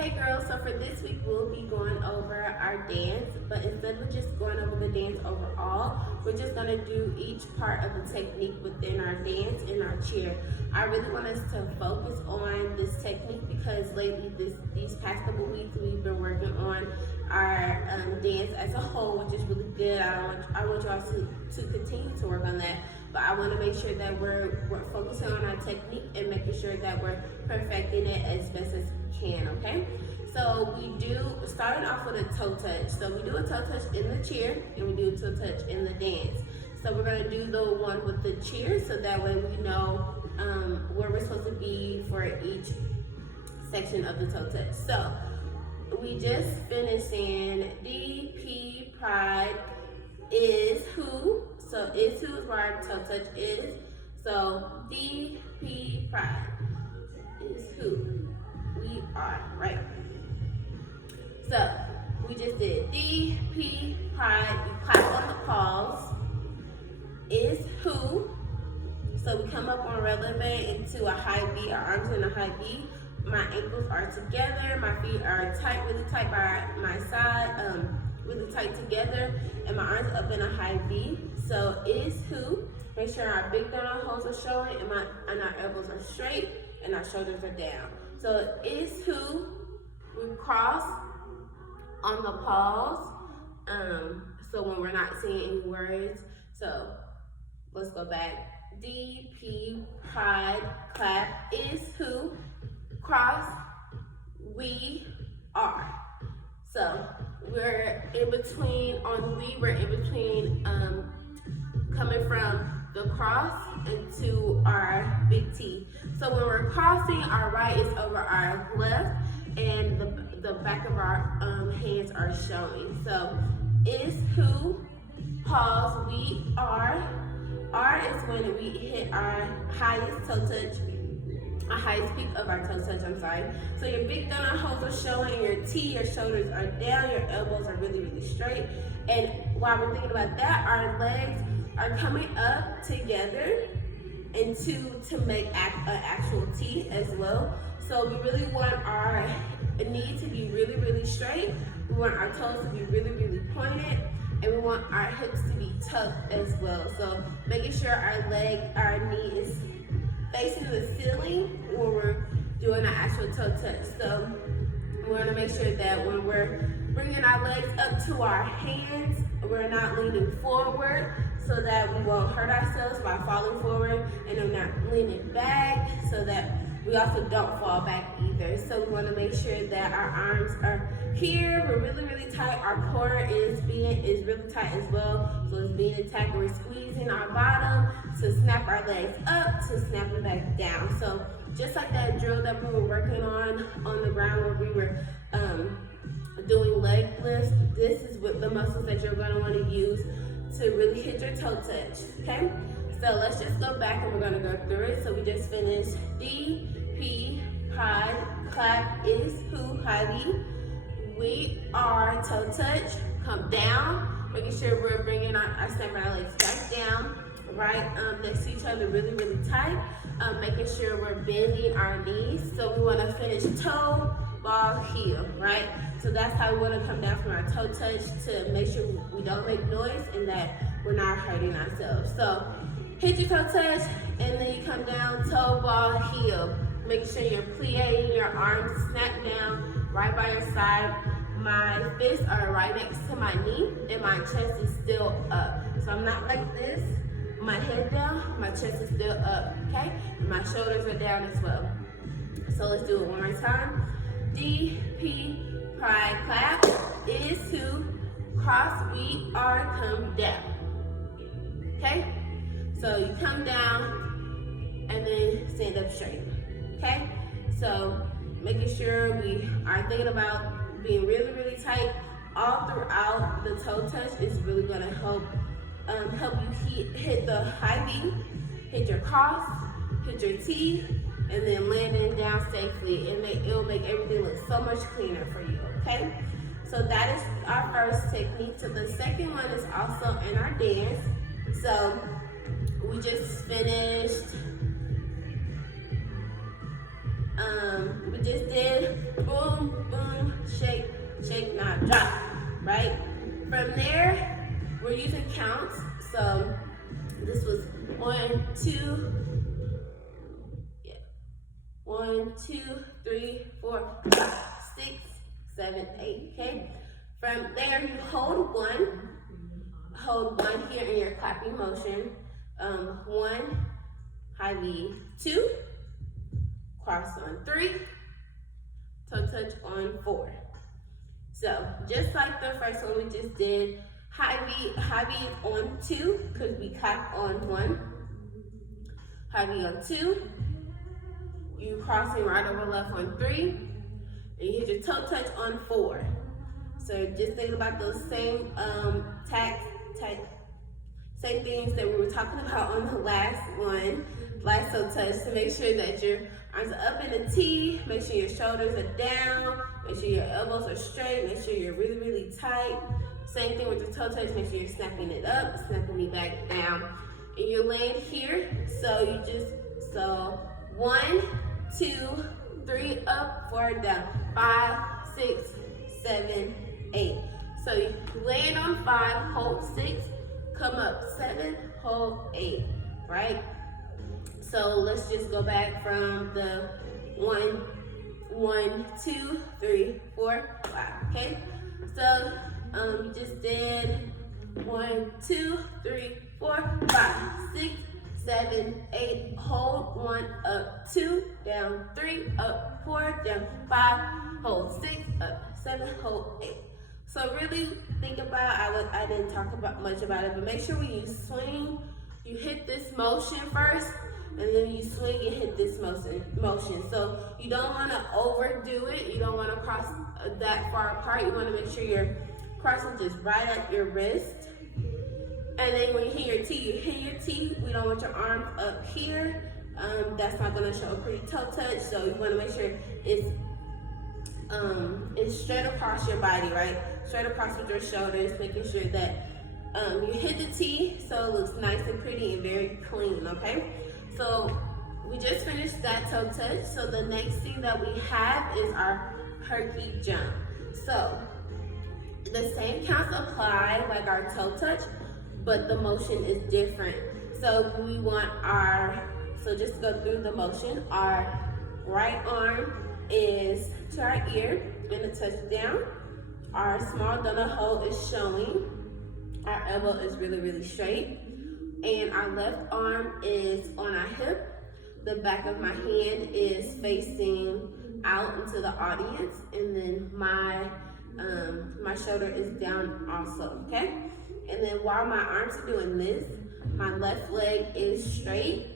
Hey girls, so for this week we'll be going over our dance, but instead of just going over the dance overall, we're just going to do each part of the technique within our dance in our cheer. I really want us to focus on this technique because lately these past couple weeks we've been working on our dance as a whole, which is really good. I want y'all to continue to work on that, but I want to make sure that we're focusing on our technique and making sure that we're perfecting it as best as can, okay? So we do, starting off with a toe touch. So we do a toe touch in the cheer and we do a toe touch in the dance. So we're gonna do the one with the cheer so that way we know where we're supposed to be for each section of the toe touch. So we just finished saying DP Pride is who. So is who is where our toe touch is. So DP Pride is who we are, right? So we just did DP Pride. You clap on the paws. Is who. So we come up on relevant into a high V. Our arms in a high V. My ankles are together. My feet are tight, really tight by my side, really tight together, and my arms up in a high V. So is who. Make sure our big donut holes are showing and our elbows are straight and our shoulders are down. So is who. We cross on the paws. So when we're not saying any words. So let's go back. DP Pride clap is who. Cross we are. So we're in between on we. We're in between coming from the cross into our big T. So when we're crossing, our right is over our left and the back of our hands are showing. So is who, pause, we are. R is when we hit our highest toe touch, our highest peak of our toe touch, I'm sorry. So your big donut holes are showing, your T, your shoulders are down, your elbows are really, really straight. And while we're thinking about that, our legs are coming up together and to make an actual T as well. So we really want our knee to be really, really straight. We want our toes to be really, really pointed. And we want our hips to be tucked as well. So making sure our knee is facing the ceiling when we're doing our actual toe touch. So we want to make sure that when we're bringing our legs up to our hands, we're not leaning forward so that we won't hurt ourselves by falling forward, and we're not leaning back so that we also don't fall back either. So we want to make sure that our arms are here. We're really, really tight. Our core is really tight as well. So it's being attacked. We're squeezing our bottom to snap our legs up, to snap it back down. So just like that drill that we were working on the ground where we were doing leg lifts, this is what the muscles that you're going to want to use to really hit your toe touch, okay? So let's just go back and we're going to go through it. So we just finished DP Pride clap is who, high V. We are toe touch, come down, making sure we're bringing snapping our legs back down, right next to each other, really, really tight, making sure we're bending our knees. So we want to finish toe, ball, heel, right? So that's how we want to come down from our toe touch to make sure we don't make noise and that we're not hurting ourselves. So hit your toe touch and then you come down, toe, ball, heel. Making sure you're plié, your arms snap down right by your side. My fists are right next to my knee and my chest is still up. So I'm not like this, my head down, my chest is still up, okay? And my shoulders are down as well. So let's do it one more time. DP Pride clap is who, cross we are, come down, okay? So you come down and then stand up straight, okay? So making sure we are thinking about being really, really tight all throughout the toe touch is really gonna help you hit the high V, hit your cross, hit your T, and then landing down safely. It'll make everything look so much cleaner for you, okay? So that is our first technique. So the second one is also in our dance. So we just finished, we just did boom, boom, drop, right? From there, we're using counts. So this was 1, 2, 1, 2, 3, 4, 5, 6, 7, 8, okay? From there, you hold one here in your clapping motion. 1, high V, 2, cross on 3, toe touch on 4. So just like the first one we just did, high V is on 2 because we clap on 1. High V on 2. You crossing right over left on 3. And you hit your toe touch on 4. So just think about those same same things that we were talking about on the last toe touch, to make sure that your arms are up in a T, make sure your shoulders are down, make sure your elbows are straight, make sure you're really, really tight. Same thing with the toe touch, make sure you're snapping it up, snapping it back down. And you land here, so 1, 2, 3, up, 4, down, 5, 6, 7, 8. So you land on 5, hold 6, come up 7, hold 8, right? So let's just go back from the 1, 2, 3, 4, 5, okay? So you just did 1, 2, 3, 4, 5, 6, 7, 8, hold 1, up 2, down 3, up 4, down 5, hold 6, up 7, hold 8. So really think about, I didn't talk about much about it, but make sure when you swing, you hit this motion first, and then you swing and hit this motion. So you don't want to overdo it. You don't want to cross that far apart. You want to make sure you're crossing just right at your wrist. And then when you hit your T, you hit your T. We don't want your arms up here. That's not going to show a pretty toe touch. So you want to make sure it's straight across your body, right? Straight across with your shoulders, making sure that you hit the T so it looks nice and pretty and very clean, okay? So we just finished that toe touch. So the next thing that we have is our herky jump. So the same counts apply like our toe touch, but the motion is different. So we want so just to go through the motion, our right arm is to our ear, gonna touch down. Our small donut hole is showing. Our elbow is really, really straight. And our left arm is on our hip. The back of my hand is facing out into the audience. And then my shoulder is down also, okay? And then while my arms are doing this, my left leg is straight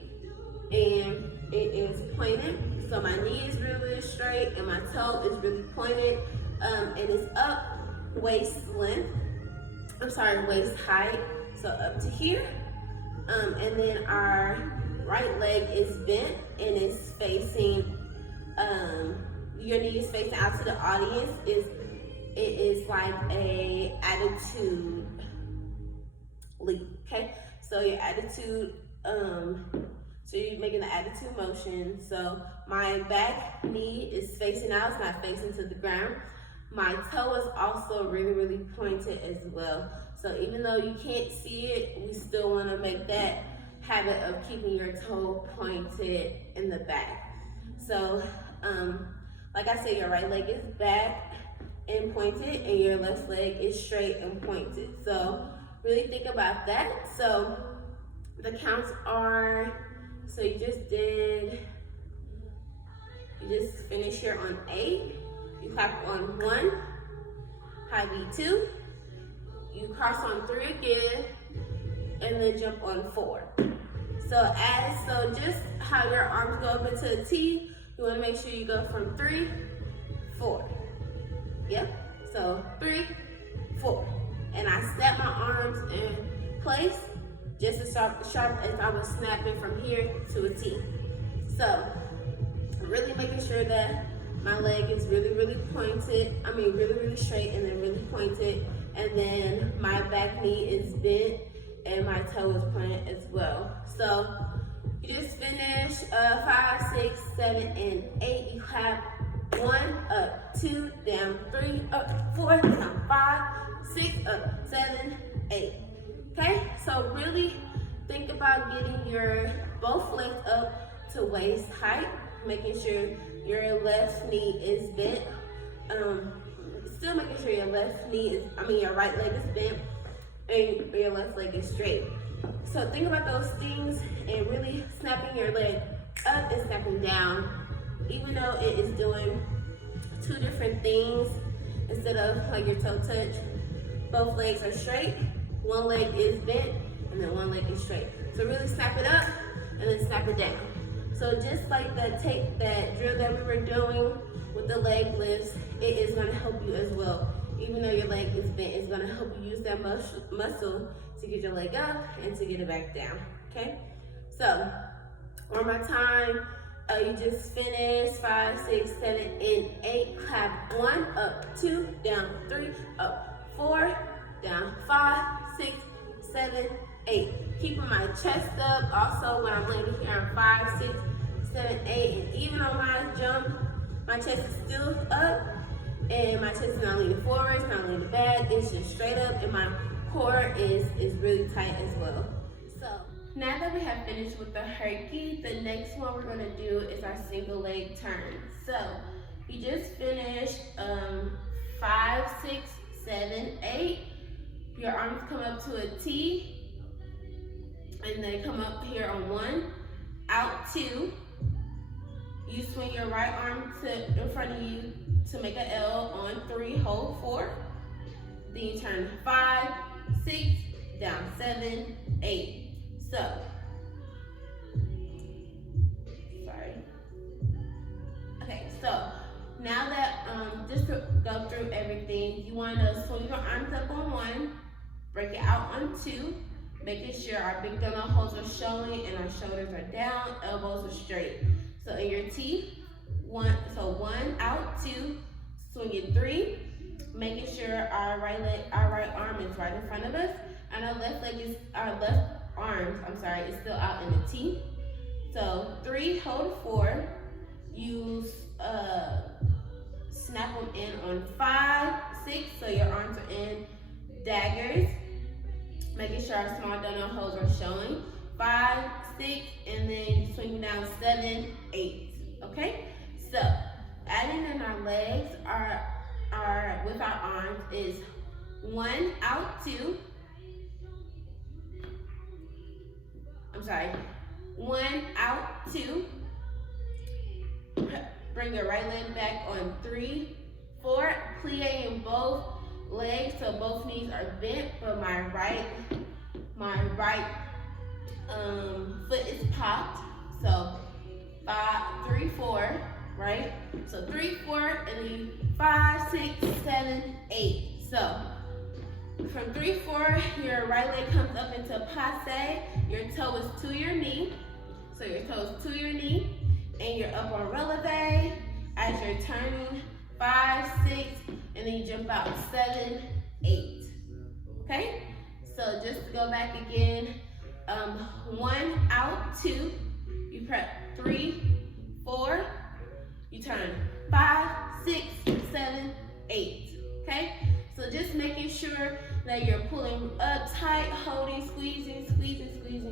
and it is pointed. So my knee is really, really straight and my toe is really pointed. And it's up waist height. So up to here. And then our right leg is bent and it's facing, your knee is facing out to the audience. It is like a attitude leap, okay? So your attitude, so you're making the attitude motion. So my back knee is facing out, it's not facing to the ground. My toe is also really, really pointed as well. So even though you can't see it, we still want to make that habit of keeping your toe pointed in the back. So, like I said, your right leg is back and pointed, and your left leg is straight and pointed. So really think about that. So the counts are, so you just finished here on 8. You clap on 1, high V 2. You cross on 3 again, and then jump on 4. So just how your arms go up into a T, you want to make sure you go from 3, 4. Yep. So 3, 4, and I snap my arms in place just as sharp as I was snapping from here to a T. So really making sure that my leg is really, really pointed. Really, really straight and then really pointed. And then my back knee is bent and my toe is pointed as well. So you just finished 5, 6, 7, and 8. You clap 1, up, 2, down, 3, up, 4, down, 5, 6, up, 7, 8. Okay, so really think about getting your both legs up to waist height, making sure your left knee is bent. Still making sure your your right leg is bent and your left leg is straight. So think about those things and really snapping your leg up and snapping down, even though it is doing two different things. Instead of like your toe touch, both legs are straight, one leg is bent, and then one leg is straight. So really snap it up and then snap it down. So just like that drill that we were doing with the leg lifts, it is going to help you as well. Even though your leg is bent, it's going to help you use that muscle to get your leg up and to get it back down, okay? So, one more time, you just finished 5, 6, 7, and 8. Clap 1, up, 2, down, 3, up, 4, down, 5, 6, 7, 8. Keeping my chest up. Also, when I'm landing here on 5, 6, 7, 8, and even on my jump, my chest is still up, and my chest is not leaning forward, it's not leaning back, it's just straight up, and my core is really tight as well. So now that we have finished with the herky, the next one we're gonna do is our single leg turn. So we just finished 5, 6, 7, 8. Your arms come up to a T, and they come up here on 1, out 2. You swing your right arm in front of you to make an L on 3, hold 4. Then you turn 5, 6, down 7, 8. So, sorry. Okay, so now that, just to go through everything, you want to swing your arms up on 1, break it out on 2, making sure our big donut holes are showing and our shoulders are down, elbows are straight. So in your T, 1 out, 2, swing it 3, making sure our right arm is right in front of us, and our left arm is still out in the T. So 3, hold 4, you snap them in on 5, 6, so your arms are in daggers, making sure our small donut holes are showing. 5, 6, and then you swing down 7, 8. Okay? So adding in our legs with our arms is 1 out 2. 1 out 2. Bring your right leg back on 3, 4. Plie in both legs so both knees are bent, but my right foot is popped. So 3, 4, right? So 3, 4, and then 5, 6, 7, 8. So from 3, 4, your right leg comes up into passe. Your toe is to your knee. So your toe is to your knee, and you're up on releve as you're turning 5, 6, and then you jump out 7, 8. Okay? So just to go back again, 1 out 2, you prep 3, 4, you turn 5, 6, 7, 8. Okay? So just making sure that you're pulling up tight, holding, squeezing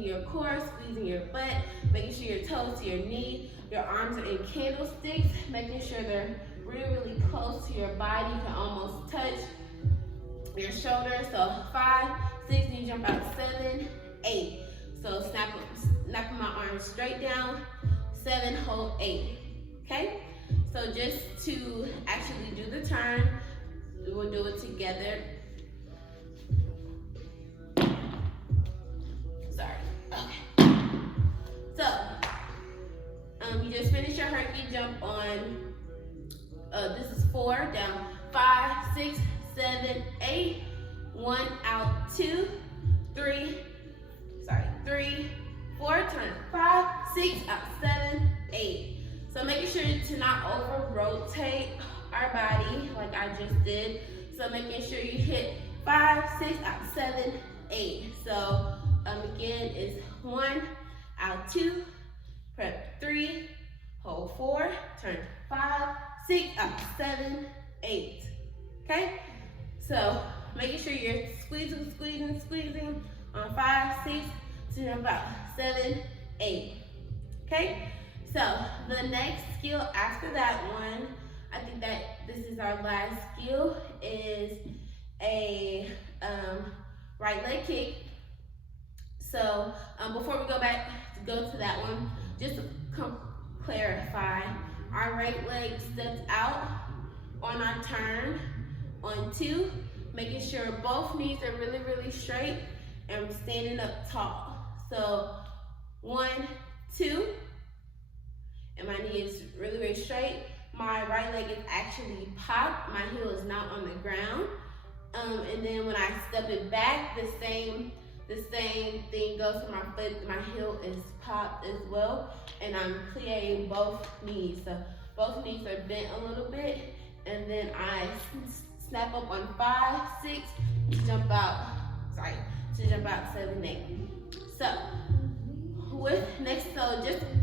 your core, squeezing your butt, making sure your toes to your knee, your arms are in candlesticks, making sure they're really close to your body. You can almost touch your shoulders. So 5, 6, and you jump out 7, 8. So snapping my arms straight down, 7, hold 8. Okay? So just to actually do the turn, we will do it together. Sorry. Okay. So, you just finished your herky jump on, this is 4, down 5, 6, 7, 8, 1 out 2, 3, 4, turn 5, 6, out 7, 8. So making sure to not over rotate our body like I just did. So making sure you hit 5, 6, out 7, 8. So again, it's 1, out 2, prep 3, hold 4, turn 5, 6, 7, 8. Okay? So making sure you're squeezing on 5, 6 to about 7, 8. Okay? So the next skill after that one, I think that this is our last skill, is a right leg kick. So before we go to that one, just to clarify, our right leg steps out on our turn on 2, making sure both knees are really straight and standing up tall. So 1, 2, and my knee is really straight. My right leg is actually popped. My heel is not on the ground. And then when I step it back, the same thing goes for my foot. My heel is popped as well, and I'm plieing both knees. So both knees are bent a little bit, and then I snap up on 5, 6 to jump out 7, 8. So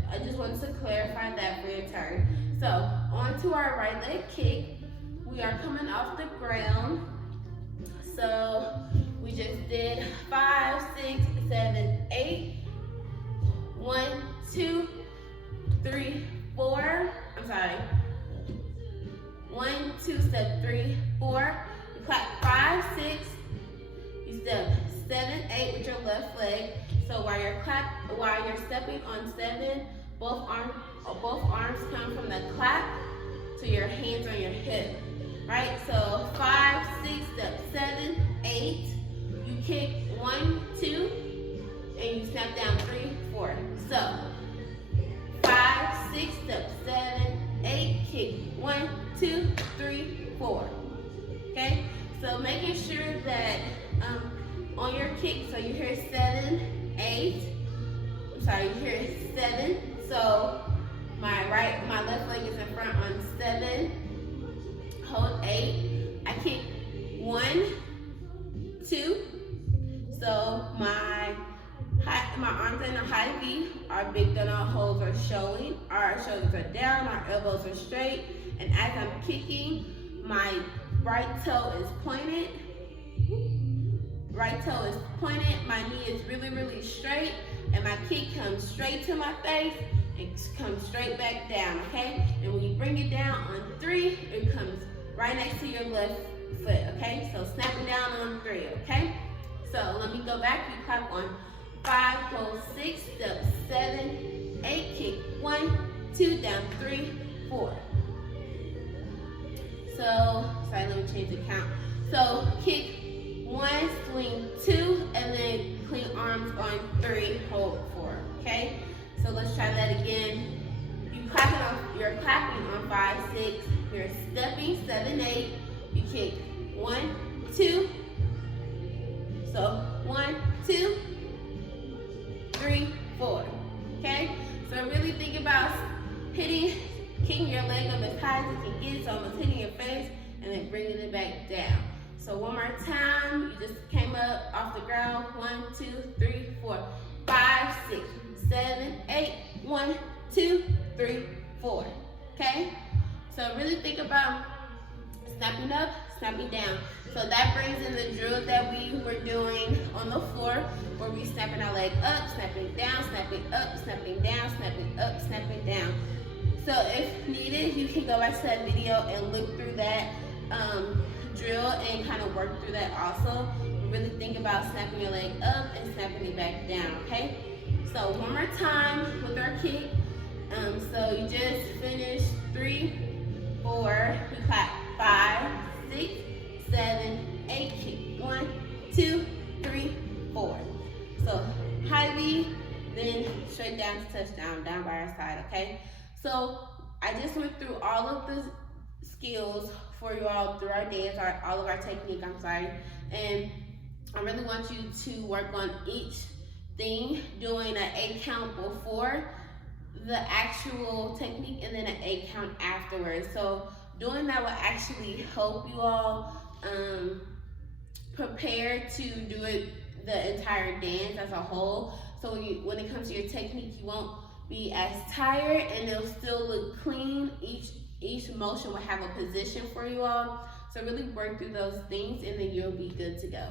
I just wanted to clarify that for your turn. So onto our right leg kick. We are coming off the ground. So we just did 5, 6, 7, 8. 1, 2, 3, 4. I'm sorry. 1, 2, step 3, 4. You clap 5, 6. You step 7, 8 with your left leg. So while you're stepping on 7, both arms come from the clap to your hands on your hip. Right? So 5, 6, step 7, 8. You kick 1, 2, and you snap down 3, 4. So 5, 6, step 7, 8, kick 1, 2, 3, 4. Okay? So making sure that on your kick, so you hear 7, 8. I'm sorry, you hear 7. So my left leg is in front on 7. Hold 8. I kick 1, 2. So my arms in a high V, our big donut holes are showing, our shoulders are down, our elbows are straight, and as I'm kicking, my right toe is pointed. My knee is really straight, and my kick comes straight to my face and comes straight back down, okay? And when you bring it down on 3, it comes right next to your left foot, okay? So snapping down on 3, okay? So let me go back. You clap on 5, hold 6, step 7, 8, kick 1, 2, down 3, 4. So, sorry, let me change the count. So kick 1, swing 2, and then clean arms on 3, hold 4, okay? So let's try that again. You're clapping on 5, 6, you're stepping 7, 8, you kick 1, 2, so 1, 2, 3, 4, okay? So really think about kicking your leg up as high as you can get, so almost hitting your face, and then bringing it back down. So one more time, you just came up off the ground, 1, 2, 3, 4, 5, 6, 7, 8, 1, 2, 3, 4, okay? So really think about snapping up, snapping down. So that brings in the drill that we were doing on the floor, where we snapping our leg up, snapping down, snapping up, snapping down, snapping up, snapping down. So if needed, you can go back to that video and look through that drill and kind of work through that also. Really think about snapping your leg up and snapping it back down, okay? So one more time with our kick. So you just finished 3, 4, you clap 5, 6, 7, 8, kick 1, 2, 3, 4. So high V, then straight down to touchdown, down by our side, okay? So I just went through all of the skills for you all through our dance, all of our technique, and I really want you to work on each thing, doing an 8 count before the actual technique and then an 8 count afterwards. So doing that will actually help you all prepare to do it the entire dance as a whole. So when it comes to your technique, you won't be as tired, and it'll still look clean each motion will have a position for you all. So really work through those things and then you'll be good to go.